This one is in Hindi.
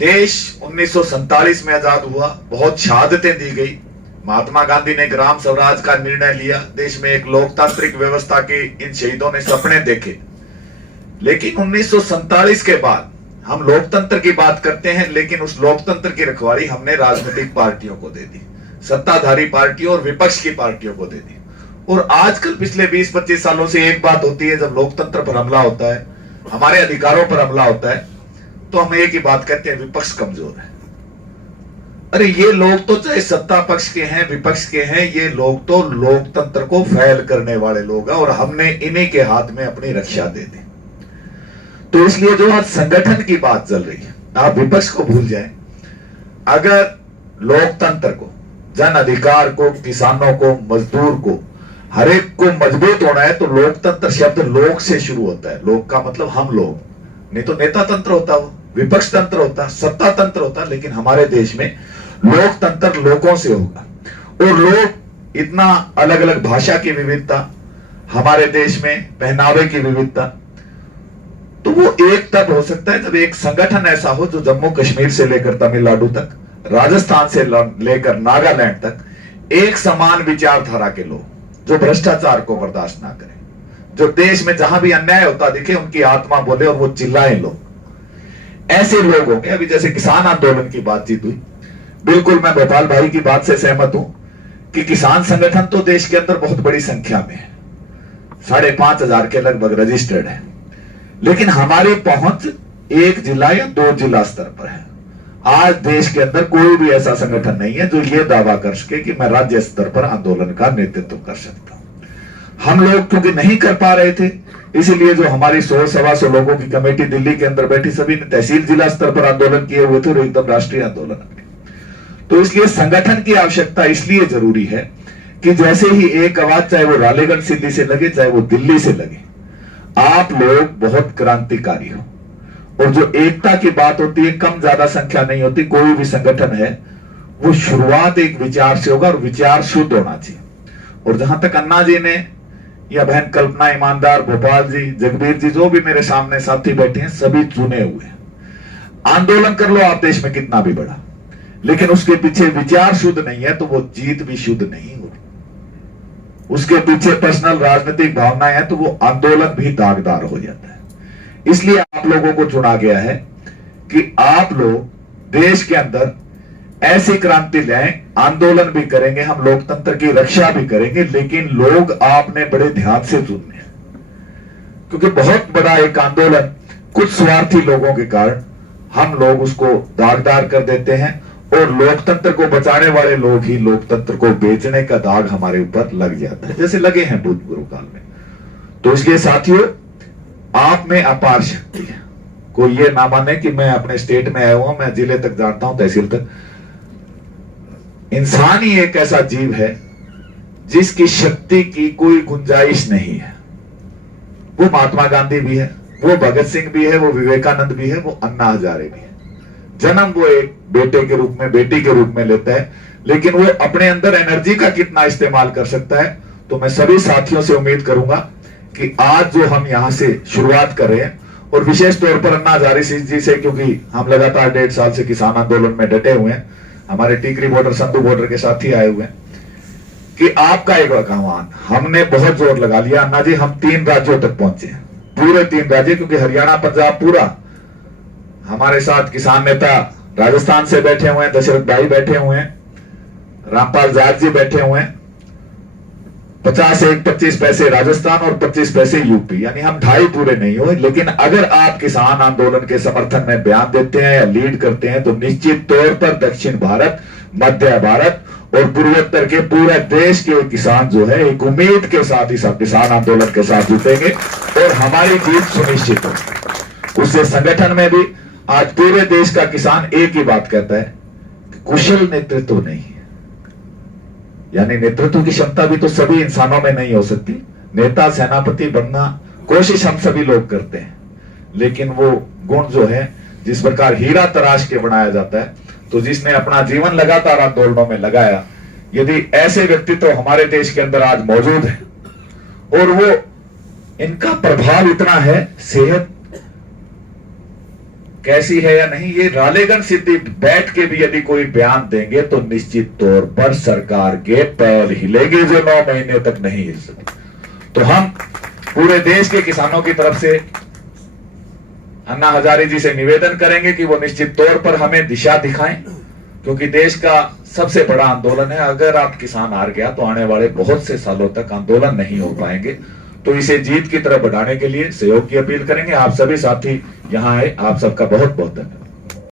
देश 1947 में आजाद हुआ, बहुत शहादतें दी गई। महात्मा गांधी ने ग्राम स्वराज का निर्णय लिया, देश में एक लोकतांत्रिक व्यवस्था के इन शहीदों ने सपने देखे। लेकिन 1947 के बाद हम लोकतंत्र की बात करते हैं, लेकिन उस लोकतंत्र की रखवाली हमने राजनीतिक पार्टियों को दे दी, सत्ताधारी पार्टियों और विपक्ष की पार्टियों को दे दी। और आजकल पिछले 20-25 सालों से एक बात होती है, जब लोकतंत्र पर हमला होता है, हमारे अधिकारों पर हमला होता है, तो हम एक ही बात कहते हैं, विपक्ष कमजोर है। अरे ये लोग तो चाहे सत्ता पक्ष के हैं विपक्ष के हैं, ये लोग तो लोकतंत्र को फैल करने वाले लोग हैं और हमने इन्हीं के हाथ में अपनी रक्षा दे दी। तो इसलिए जो आज संगठन की बात चल रही है, आप विपक्ष को भूल जाएं। अगर लोकतंत्र को, जन अधिकार को, किसानों को, मजदूर को, हर एक को मजबूत होना है तो लोकतंत्र शब्द लोक से शुरू होता है। लोक का मतलब हम लोग, नहीं तो नेता तंत्र होता, वो विपक्ष तंत्र होता, सत्ता तंत्र होता। लेकिन हमारे देश में लोकतंत्र लोगों से होगा। और लोग इतना अलग अलग भाषा की विविधता, हमारे देश में पहनावे की विविधता, तो वो एक तब हो सकता है जब एक संगठन ऐसा हो जो जम्मू कश्मीर से लेकर तमिलनाडु तक, राजस्थान से लेकर नागालैंड तक एक समान विचारधारा के लोग, जो भ्रष्टाचार को बर्दाश्त ना करें, जो देश में जहां भी अन्याय होता दिखे उनकी आत्मा बोले और वो चिल्लाए लोग। ऐसे लोग होंगे। अभी जैसे किसान आंदोलन की बातचीत हुई, बिल्कुल मैं भोपाल भाई की बात से सहमत हूं कि किसान संगठन तो देश के अंदर बहुत बड़ी संख्या में है, 5,500 के लगभग रजिस्टर्ड है। लेकिन हमारी पहुंच 1 जिला या 2 जिला स्तर पर है। आज देश के अंदर कोई भी ऐसा संगठन नहीं है जो ये दावा कर सके कि मैं राज्य स्तर पर आंदोलन का नेतृत्व कर सकता हूं। हम लोग क्योंकि नहीं कर पा रहे थे, इसीलिए जो हमारी 100-125 लोगों की कमेटी दिल्ली के अंदर बैठी, सभी ने तहसील जिला स्तर पर आंदोलन किए हुए थे और एकदम राष्ट्रीय आंदोलन। तो इसलिए संगठन की आवश्यकता इसलिए जरूरी है कि जैसे ही एक आवाज, चाहे वो रालेगढ़ सिद्धि से लगे, चाहे वो दिल्ली से लगे, आप लोग बहुत क्रांतिकारी हो। और जो एकता की बात होती है, कम ज्यादा संख्या नहीं होती। कोई भी संगठन है वो शुरुआत एक विचार से होगा और विचार शुद्ध होना चाहिए। और जहां तक अन्ना जी ने या बहन कल्पना ईमानदार, भोपाल जी, जगबीर जी, जो भी मेरे सामने साथी बैठे हैं, सभी चुने हुए हैं। आंदोलन कर लो आप देश में कितना भी बड़ा, लेकिन उसके पीछे विचार शुद्ध नहीं है तो वो जीत भी शुद्ध नहीं होगी। उसके पीछे पर्सनल राजनीतिक भावनाएं हैं तो वो आंदोलन भी दागदार हो जाता है। इसलिए आप लोगों को चुना गया है कि आप लोग देश के अंदर ऐसी क्रांति लाएं, आंदोलन भी करेंगे, हम लोकतंत्र की रक्षा भी करेंगे, लेकिन लोग आपने बड़े ध्यान से चुनने हैं। क्योंकि बहुत बड़ा एक आंदोलन कुछ स्वार्थी लोगों के कारण हम लोग उसको दागदार कर देते हैं और लोकतंत्र को बचाने वाले लोग ही लोकतंत्र को बेचने का दाग हमारे ऊपर लग जाता है, जैसे लगे हैं भूतपूर्व काल में। तो इसलिए साथियों, आप में अपार शक्ति है। कोई ये ना माने कि मैं अपने स्टेट में आया हुआ, मैं जिले तक जानता हूं, तहसील तक। इंसान ही एक ऐसा जीव है जिसकी शक्ति की कोई गुंजाइश नहीं है। वो महात्मा गांधी भी है, वो भगत सिंह भी है, वो विवेकानंद भी है, वो अन्ना हजारे भी है। जन्म वो एक बेटे के रूप में, बेटी के रूप में लेता है, लेकिन वो अपने अंदर एनर्जी का कितना इस्तेमाल कर सकता है। तो मैं सभी साथियों से उम्मीद करूंगा कि आज जो हम यहां से शुरुआत कर रहे हैं, और विशेष तौर पर अन्ना हजारे जी से, क्योंकि हम लगातार 1.5 साल से किसान आंदोलन में डटे हुए हैं, हमारे टीकरी बॉर्डर, संधू बॉर्डर के साथी आए हुए हैं, कि आपका एक आह्वान हमने बहुत जोर लगा लिया। अन्ना जी, हम 3 राज्यों तक पहुंचे हैं, पूरे 3 राज्य, क्योंकि हरियाणा, पंजाब पूरा। हमारे साथ किसान नेता राजस्थान से बैठे हुए हैं, दशरथ भाई बैठे हुए हैं, रामपाल जाट जी बैठे हुए हैं। 25 पैसे राजस्थान और 25 पैसे यूपी, यानी हम 2.5 पूरे नहीं हुए। लेकिन अगर आप किसान आंदोलन के समर्थन में बयान देते हैं या लीड करते हैं, तो निश्चित तौर पर दक्षिण भारत, मध्य भारत और पूर्वोत्तर के पूरे देश के किसान जो है एक उम्मीद के साथ ही सब किसान आंदोलन के साथ जुटेंगे और हमारी जीत सुनिश्चित हो। उससे संगठन में भी आज पूरे देश का किसान एक ही बात कहता है कि कुशल नेतृत्व नहीं है। यानी नेतृत्व की क्षमता भी तो सभी इंसानों में नहीं हो सकती। नेता, सेनापति बनना कोशिश हम सभी लोग करते हैं, लेकिन वो गुण जो है, जिस प्रकार हीरा तराश के बनाया जाता है, तो जिसने अपना जीवन लगातार आंदोलनों में लगाया, यदि ऐसे व्यक्तित्व हमारे देश के अंदर आज मौजूद है और वो इनका प्रभाव इतना है, सेहत कैसी है या नहीं, ये रालेगन सिद्धि बैठ के भी यदि कोई बयान देंगे तो निश्चित तौर पर सरकार के पैर हिलेंगे जो 9 महीने तक नहीं हिल सके। तो हम पूरे देश के किसानों की तरफ से अन्ना हजारे जी से निवेदन करेंगे कि वो निश्चित तौर पर हमें दिशा दिखाएं, क्योंकि देश का सबसे बड़ा आंदोलन है। अगर आप किसान हार गया तो आने वाले बहुत से सालों तक आंदोलन नहीं हो पाएंगे। तो इसे जीत की तरफ बढ़ाने के लिए सहयोग की अपील करेंगे। आप सभी साथी यहाँ आए, आप सबका बहुत बहुत धन्यवाद।